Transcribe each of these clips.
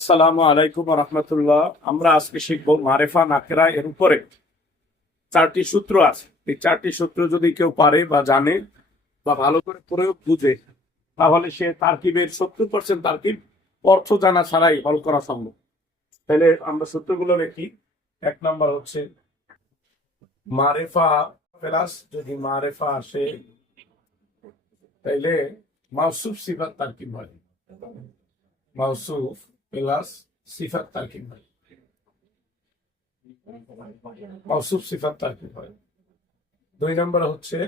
আসসালামু আলাইকুম রহমতুল্লাহ। আমরা আজকে শিখব মারেফা নাকেরা এর উপরে চারটি সূত্র আছে। এই চারটি সূত্র যদি কেউ পারে বা জানে বা ভালো করে প্রয়োগ বুঝে, তাহলে সে তারকিবের সত্তর পার্সেন্ট তারকিব অর্থ জানা ছাড়াই হল করা সম্ভব। তাহলে আমরা সূত্রগুলো দেখি। এক নম্বর হচ্ছে, মারেফা প্লাস যদি মারেফা আসে, তাইলে মাউসুফ সিফাত তারকিব হয়। মাউসুফ প্লাস সিফাত তারকিব হয়। মাউসুফ সিফাত তারকিব হয়। দুই নম্বর হচ্ছে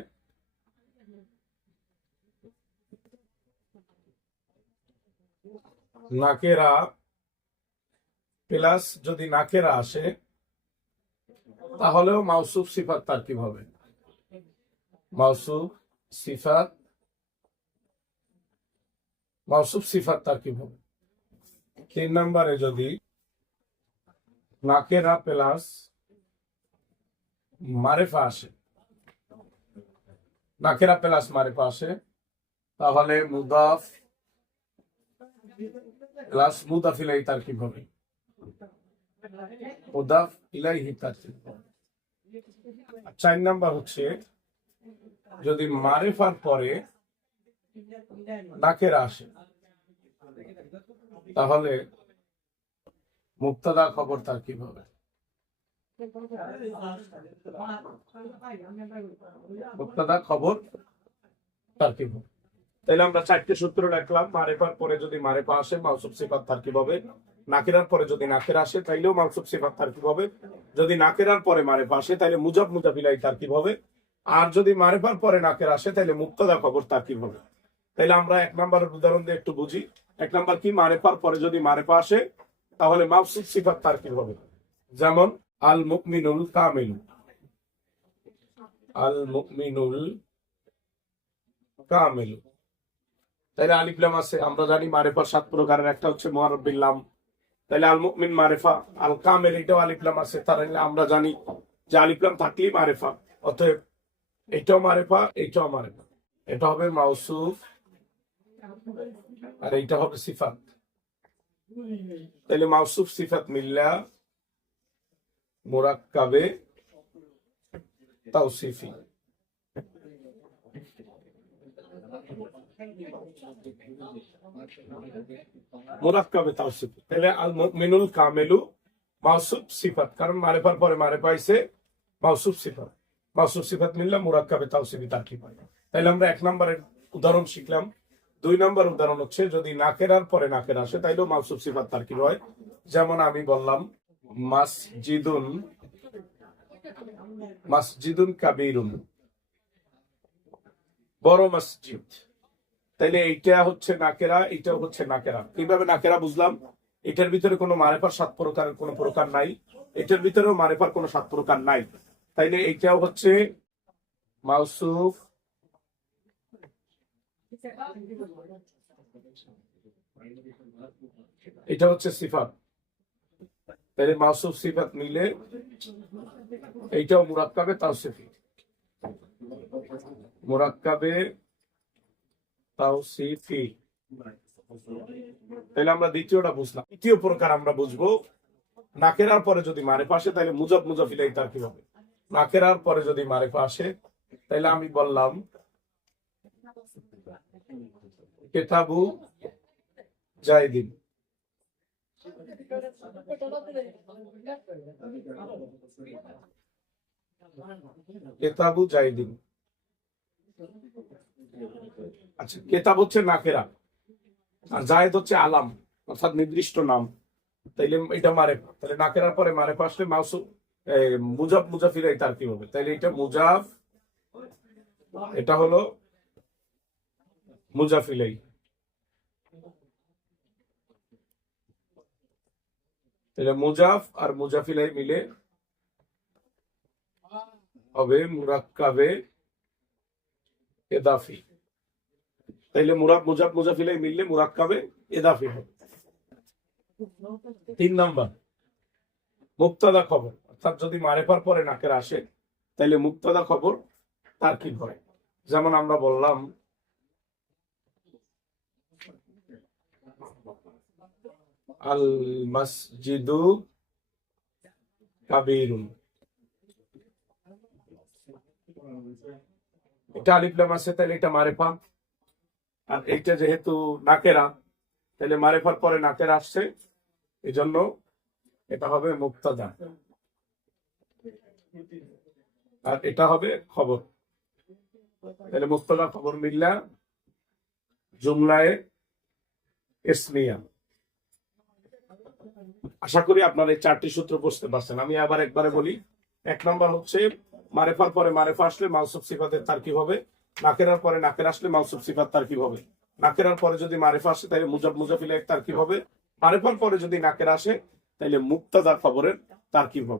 নাকেরা প্লাস যদি নাকেরা আসে, তাহলেও মাউসুফ সিফাত তারকিব হবে। মাউসুফ সিফাত মাউসুফ সিফাত তারকিব হবে। তিন নম্বরে যদি নাকেরা প্লাস মারেফা আসে, নাকেরা প্লাস মারেফা আসে, তাহলে মুদাফ প্লাস মুদাফ ইলাই তারকিব হবে। মুদাফ হবে। আর চার নাম্বার হচ্ছে, যদি মারেফার পরে নাকেরা আসে তাহলে মুক্তাদা খবর তার কি হবে মুক্তাদা খবর তার কি হবে তাহলে আমরা চারটে সূত্র রাখলাম, মারেফার পরে যদি মারেফা আসে, মাউসুফ সিফাত তার কি হবে নাকেরার পরে যদি নাকের আসে, তাইলেও মাউসুফ সিফাত তার কি হবে যদি নাকেরার পরে মারেফা আসে, তাইলে মুজাব মুজাফিলাই তার কি হবে আর যদি মারেফার পরে নাকের আসে, তাইলে মুক্তাদা খবর তার কি হবে তাইলে আমরা এক নম্বরের উদাহরণ দিয়ে একটু বুঝি। এক নম্বর কি? মারেফার পরে যদি মারেফা আসে, তাহলে মাফসুদ সিফাত তার কি হবে? যেমন আল মুকমিনুল কামিল। আল মুকমিনুল কামিল। তাইলে আলিফলাম আছে, আমরা জানি মারেফার সাত প্রকারের, একটা হচ্ছে মোহারবিল্লাম তাইলে আল মুকমিন মারেফা আল কামেল এটাও আলিফলাম আছে, তার আমরা জানি যে আলিফলাম থাকলেই মারেফা, অতএব এটাও মারেফা এইটাও মারেফা। এটা হবে মাউসুফ আর এইটা হবে সিফাত তাহলে মাউসুফ সিফাত মিল্লা মোরাক্কাবে তাওসিফি মোরাক্কাবে তাহলে কামেলু মাউসুফ সিফাত কারণ মারেফার পরে মারে পাইছে মাউসুফ সিফাত মাউসুফ সিফাত মিল্লা মোরাক্কাবে তাওসিফি তার কি পাই তাহলে আমরা এক নম্বরের উদাহরণ শিখলাম দুই নম্বর উদাহরণ হচ্ছে, যদি নাকেরার পরে নাকের আসে, তাইলেও মাউসুফ সিফাত তার কি হয়? যেমন আমি বললাম, মাসজিদুন মাসজিদুন কাবিরুন। বড় মসজিদ। তাইলে এইটা হচ্ছে নাকেরা এটাও হচ্ছে নাকেরা। কীভাবে নাকেরা বুঝলাম? এটার ভিতরে কোনো মারেফার সাত প্রকারের কোনো প্রকার নাই। এটার ভিতরেও মারেফার কোনো সাত প্রকার নাই। তাইলে এইটাও হচ্ছে মাউসুফ এটা হচ্ছে সিফাত। তাহলে মাউসুফ সিফাত মিলে এইটাও মুরাক্কাবে তাওসিফি মুরাক্কাবে তাওসিফি তাহলে আমরা দ্বিতীয়টা বুঝলাম। তৃতীয় প্রকার আমরা বুঝব, নাকেরার পরে যদি মারেফা আসে, তাহলে মুজব মুজফিলাই তার কি হবে। নাকেরার পরে যদি মারেফা আসে, তাহলে আমি বললাম কেতাবু জায়দিন। কেতাবু জায়দিন। আচ্ছা কেতাব হচ্ছে নাকেরা আর জায়েদ হচ্ছে আলাম, অর্থাৎ নির্দিষ্ট নাম। তাইলে এটা মারে তাহলে নাকেরার পরে মারে আসলে মাউসু মুজাফ মুজাফিরাই তার কি হবে? তাইলে এটা মুজাফ, এটা হলো মুজাফিলাই। তাহলে মুজাফ আর মুজাফিলাই মিলে হবে মুরাক্কাবে এদাফি। তাইলে মুরাব মুজাফ মুজাফিলাই মিললে মুরাক্কাবে এদাফি হবে। তিন নাম্বার। মুক্তাদা খবর। অর্থাৎ যদি মারেফার পরে নাকের আসে, তাইলে মুক্তাদা খবর তার কি হয়। যেমন আমরা বললাম আল মসজিদু কাবিরুন। এটা আলিফলাম আছে তাহলে এটা মারেফা। আর এইটা যেহেতু নাকেরা তাহলে মারেফার পরে নাকের আসছে। এই জন্য এটা হবে মুক্তাদা। আর এটা হবে খবর। তাহলে মুক্তাদা খবর মিল্লা জুমলায় ইসমিয়া। আশা করি আপনার এই চারটি সূত্র বুঝতে পারছেন। আমি আবার একবারে বলি, এক নম্বর হচ্ছে, মারেফার পরে মারেফা আসলে মাউসুফ সিফাতের তার কি হবে? নাকেরার পরে নাকের আসলে মাউসুফ সিফাত তার কি হবে? নাকেরার পরে যদি মারেফা আসে, তাহলে মুজাব মুজাফিলে এক তারকিব হবে? মারেফার পরে যদি নাকের আসে, তাহলে মুক্তাদার খবরের তার কি হবে?